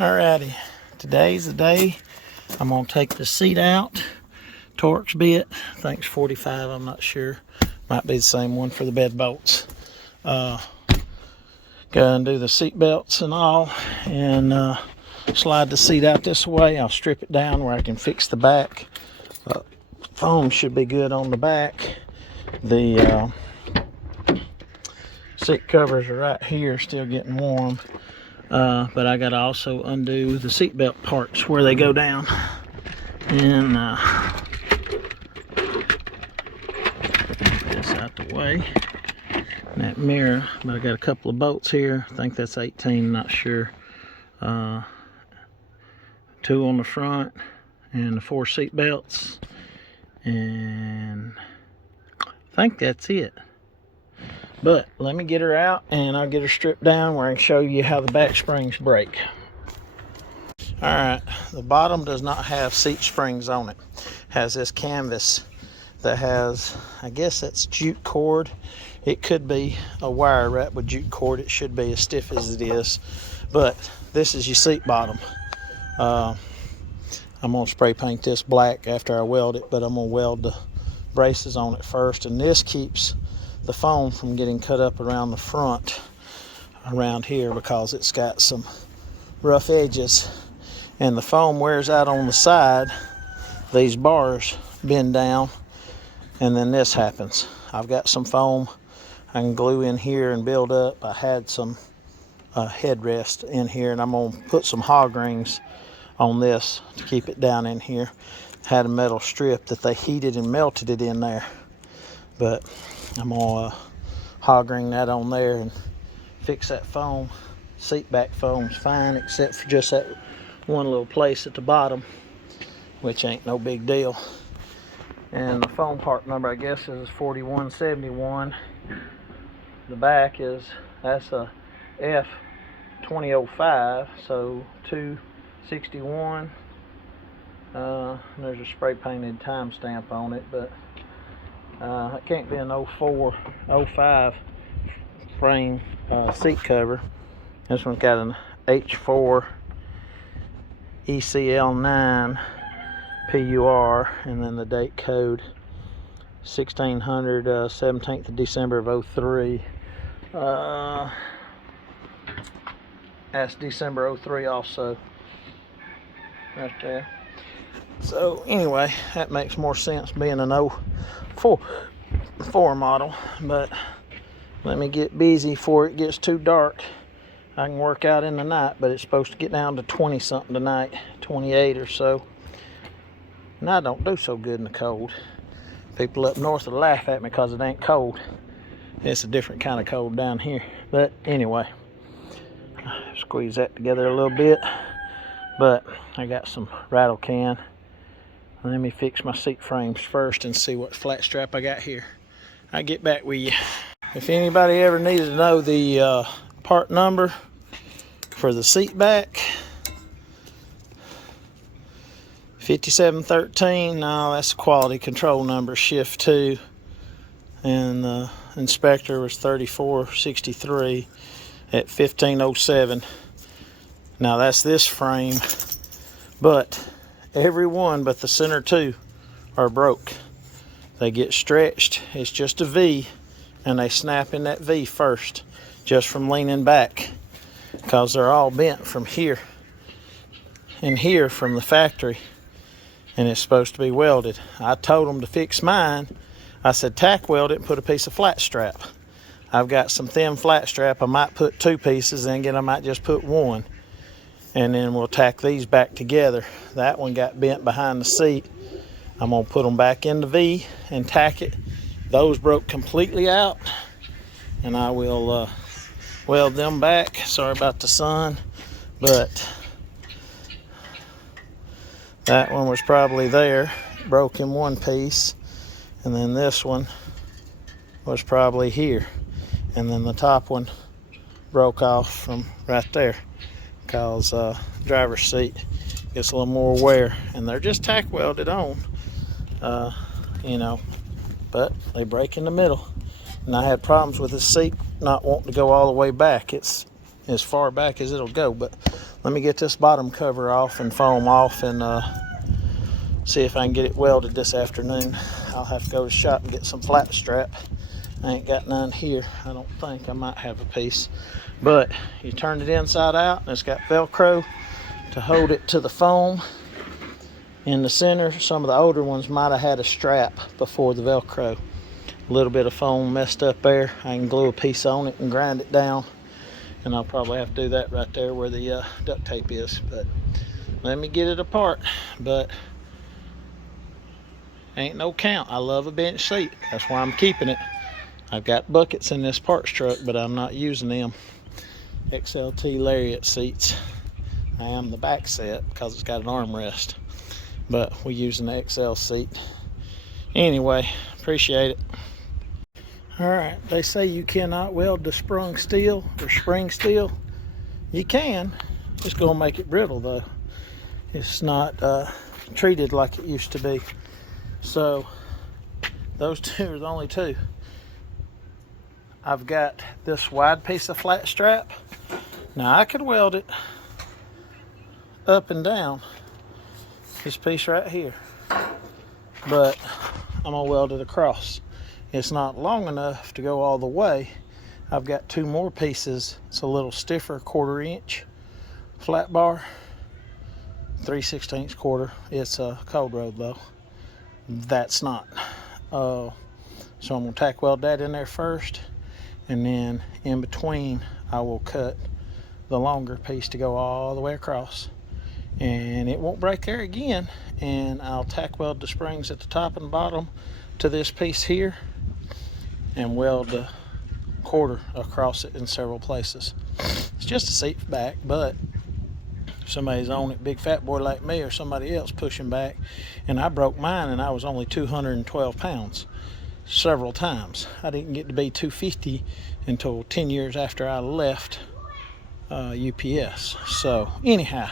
Alrighty, today's the day I'm gonna take the seat out. Torx bit, I think it's 45, I'm not sure. Might be the same one for the bed bolts. Go undo the seat belts and all, and slide the seat out this way. I'll strip it down where I can fix the back. Foam should be good on the back. The seat covers are right here, still getting warm. But I gotta also undo the seat belt parts where they go down. And get this out the way. And that mirror, but I got a couple of bolts here. I think that's 18, not sure. 2 on the front and the 4 seat belts. And I think that's it. But let me get her out and I'll get her stripped down where I can show you how the back springs break. Alright, the bottom does not have seat springs on it. It has this canvas that has, I guess that's jute cord. It could be a wire wrapped with jute cord. It should be as stiff as it is. But this is your seat bottom. I'm going to spray paint this black after I weld it, but I'm going to weld the braces on it first. And this keeps the foam from getting cut up around the front around here because it's got some rough edges, and the foam wears out on the side. These bars bend down and then this happens. I've got some foam I can glue in here and build up. I had some headrest in here, and I'm going to put some hog rings on this to keep it down in here. Had a metal strip that they heated and melted it in there, but I'm gonna hog ring that on there and fix that foam. Seat back foam's fine except for just that one little place at the bottom, which ain't no big deal. And the foam part number, I guess, is 4171. The back that's a F250, so 261. There's a spray painted timestamp on it, but it can't be an 04, 05 frame seat cover. This one's got an H4 ECL9 PUR, and then the date code 1600 17th of December of 03. That's December 03 also, right there. So anyway, that makes more sense being an 04 model. But let me get busy before it gets too dark. I can work out in the night, but it's supposed to get down to 20 something tonight, 28 or so. And I don't do so good in the cold. People up north will laugh at me because it ain't cold. It's a different kind of cold down here. But anyway, squeeze that together a little bit. But I got some rattle can. Let me fix my seat frames first and see what flat strap I got here. I'll get back with you. If anybody ever needed to know the part number for the seat back, 5713, no, that's the quality control number, shift 2. And the inspector was 3463 at 1507. Now that's this frame, but every one but the center 2 are broke. They get stretched. It's just a V, and they snap in that V first, just from leaning back, because they're all bent from here and here from the factory, and it's supposed to be welded. I told them to fix mine. I said tack weld it and put a piece of flat strap. I've got some thin flat strap. I might put 2 pieces, and again I might just put 1. And then we'll tack these back together. That one got bent behind the seat. I'm gonna put them back in the V and tack it. Those broke completely out, and I will weld them back. Sorry about the sun, but that one was probably there, broke in one piece, and then this one was probably here, and then the top one broke off from right there, because driver's seat gets a little more wear, and they're just tack welded on, you know, but they break in the middle. And I had problems with the seat not wanting to go all the way back. It's as far back as it'll go, but Let me get this bottom cover off and foam off and see if I can get it welded this afternoon. I'll have to go to the shop and get some flat strap. I ain't got none here. I don't think. I might have a piece. But you turn it inside out and it's got Velcro to hold it to the foam in the center. Some of the older ones might have had a strap before the Velcro. A little bit of foam messed up there. I can glue a piece on it and grind it down. And I'll probably have to do that right there where the duct tape is. But let me get it apart. But ain't no count. I love a bench seat. That's why I'm keeping it. I've got buckets in this parts truck, but I'm not using them. XLT lariat seats. I am the back set because it's got an armrest. But we're using the XL seat. Anyway, appreciate it. Alright, they say you cannot weld the sprung steel or spring steel. You can. It's going to make it brittle though. It's not treated like it used to be. So, those two are the only two. I've got this wide piece of flat strap. Now I could weld it up and down. This piece right here. But I'm going to weld it across. It's not long enough to go all the way. I've got two more pieces. It's a little stiffer 1/4 inch flat bar. 3/16 quarter. It's a cold road though. That's not. So I'm going to tack weld that in there first. And then in between, I will cut the longer piece to go all the way across. And it won't break there again. And I'll tack weld the springs at the top and bottom to this piece here. And weld the 1/4 across it in several places. It's just a seat back, but if somebody's on it, big fat boy like me or somebody else pushing back, and I broke mine and I was only 212 pounds. Several times. I didn't get to be 250 until 10 years after I left UPS. So anyhow,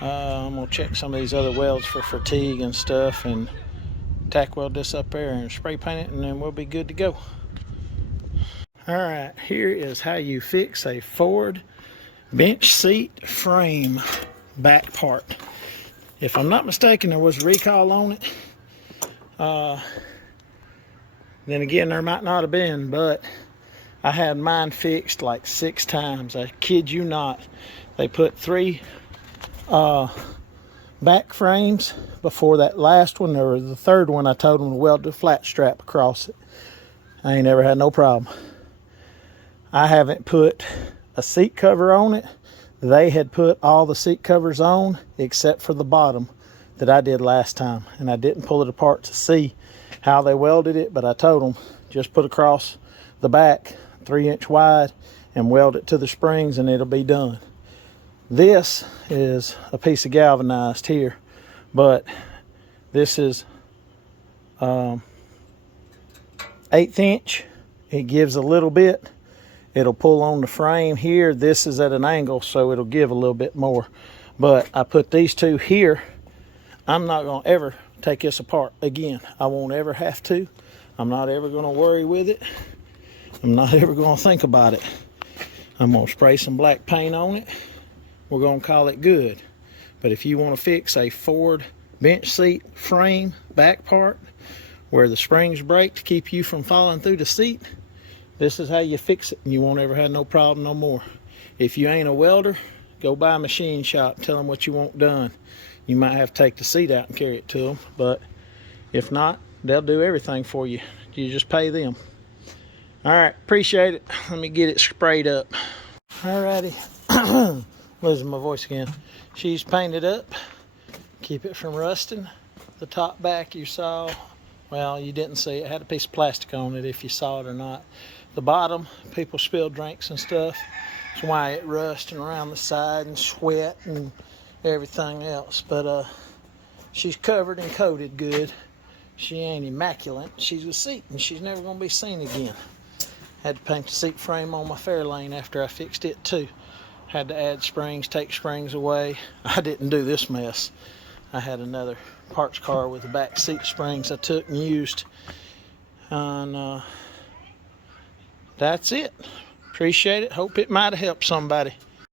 I'm gonna check some of these other welds for fatigue and stuff and tack weld this up there and spray paint it, and then we'll be good to go. Alright, here is how you fix a Ford bench seat frame back part. If I'm not mistaken, there was a recall on it. Then again, there might not have been, but I had mine fixed like 6 times. I kid you not. They put 3 back frames before that last one, or the third one. I told them to weld the flat strap across it. I ain't never had no problem. I haven't put a seat cover on it. They had put all the seat covers on except for the bottom that I did last time, and I didn't pull it apart to see how they welded it, but I told them just put across the back 3-inch wide and weld it to the springs and it'll be done. This is a piece of galvanized here, but this is 1/8 inch. It gives a little bit. It'll pull on the frame here. This is at an angle, so it'll give a little bit more. But I put these two here. I'm not going to ever take this apart again. I won't ever have to. I'm not ever going to worry with it. I'm not ever going to think about it. I'm going to spray some black paint on it. We're going to call it good. But if you want to fix a Ford bench seat frame back part where the springs break to keep you from falling through the seat, this is how you fix it, and you won't ever have no problem no more. If you ain't a welder, go by a machine shop, tell them what you want done. You might have to take the seat out and carry it to them, but if not, they'll do everything for you. You just pay them. All right, appreciate it. Let me get it sprayed up. All righty. Losing my voice again. She's painted up. Keep it from rusting. The top back you saw, well, you didn't see it. It had a piece of plastic on it if you saw it or not. The bottom, people spilled drinks and stuff. That's why it rusted around the side and sweat and everything else. But she's covered and coated good. She ain't immaculate. She's a seat and she's never going to be seen again. Had to paint the seat frame on my Fairlane after I fixed it too. Had to add springs, take springs away. I didn't do this mess. I had another parts car with the back seat springs I took and used. And that's it. Appreciate it. Hope it might have helped somebody.